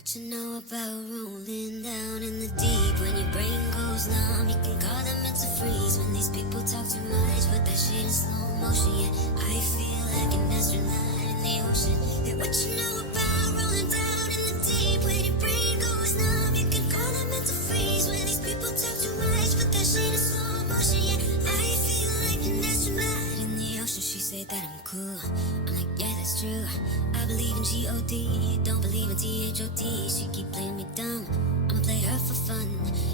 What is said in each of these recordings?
What you know about rolling down in the deep? When your brain goes numb, you can call them mental freeze. When these people talk too much, put that shit in slow motion. Yeah, I feel like an astronaut in the ocean. Yeah, what you know about rolling down in the deep? When your brain goes numb, you can call them mental freeze. When these people talk too much, put that shit in slow motion. Yeah, I feel like an astronaut in the ocean. She said that I'm cool. I'm like, yeah, that's true. I believe in G-O-D, don't believe in T-H-O-T. She keep playing me dumb, I'ma play her for fun.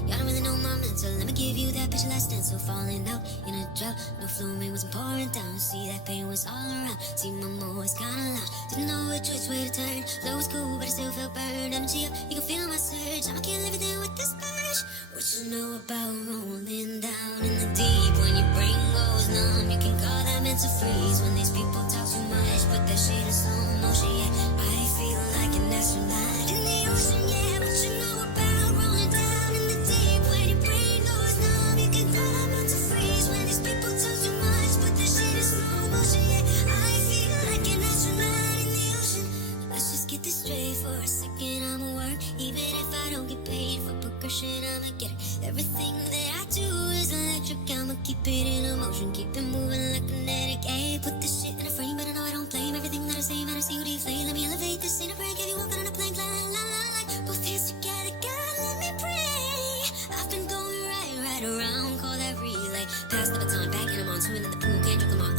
Y'all don't really know my mental, let me give you that picture last dance. So falling out in a drought, no flow rain wasn't pouring down. See that pain was all around, see my mood was kinda loud. Didn't know which way to turn, flow was cool but I still felt burned. Energy up, you can feel my surge, I'ma kill everything with this urge. What you know about rolling down in the deep? When your brain goes numb, you can call that mental freeze. When these people talk too much, put that shit in slow motion. Yeah, I feel like an astronaut in the ocean. Yeah, what you know about rolling down in the deep? When your brain goes numb, you can call that mental freeze. When these people talk too much, put that shit in slow motion. Yeah, I feel like an astronaut in the ocean. Let's just get this straight for a second. I'ma work, even if I don't get paid for progression. I'ma get it. Everything that I do is electric. I'ma keep it in motion, keep it moving like kinetic. Ayy, put this shit in a frame, but I know I don't blame everything that I say. Matter, see what you flame. Let me elevate this in a break. If you walking on a plank, la la la, like both hands together, God, let me pray. I've been going right around, call that relay. Pass the baton, back and I'm on, swimming in the pool, can't drink them all.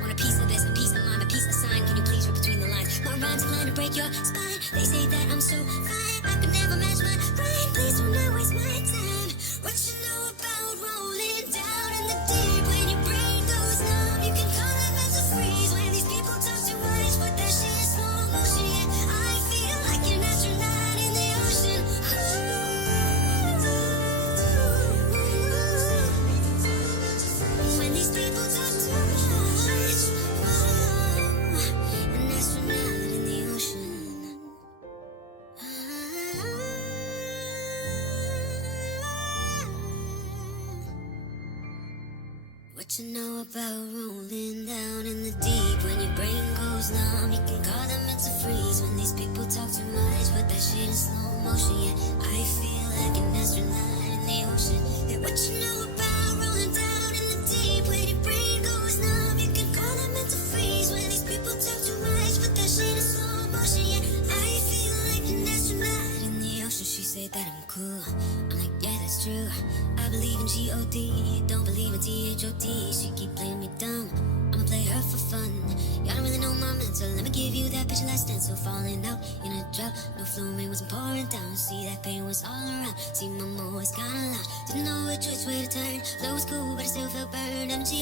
Want a piece of this, a piece of mine, a piece of sign. Can you please read between the lines? My rhymes inclined to break your spine. They say that I'm so fine, I could never match my brain. Please do not waste my time. What you know about rolling down in the deep? When your brain goes numb, you can call that mental freeze. When these people talk too much, put that shit in slow motion. Yeah, I feel like an astronaut in the ocean. When these people talk too much, an astronaut in the ocean. What you know about rolling down in the deep? When your brain goes numb, you can call them mental freeze. When these people talk too much, put that shit in slow motion. Yeah, I feel like an astronaut in the ocean. Yeah, what you know about rolling down in the deep? When your brain goes numb, you can call them mental freeze. When these people talk too much, put that shit in slow motion. Yeah, I feel like an astronaut in the ocean. She said that I'm cool, I'm like, yeah, that's true. I believe in G-O-D, don't believe in T-H-O-T. She keep playing me dumb, I'ma play her for fun. Y'all don't really know my mental, let me give you that picture last dance. So falling out in a drought, no flow rain wasn't pouring down. See that pain was all around, see my mood was kinda loud. Didn't know which way to turn, flow was cool but I still felt burned. Energy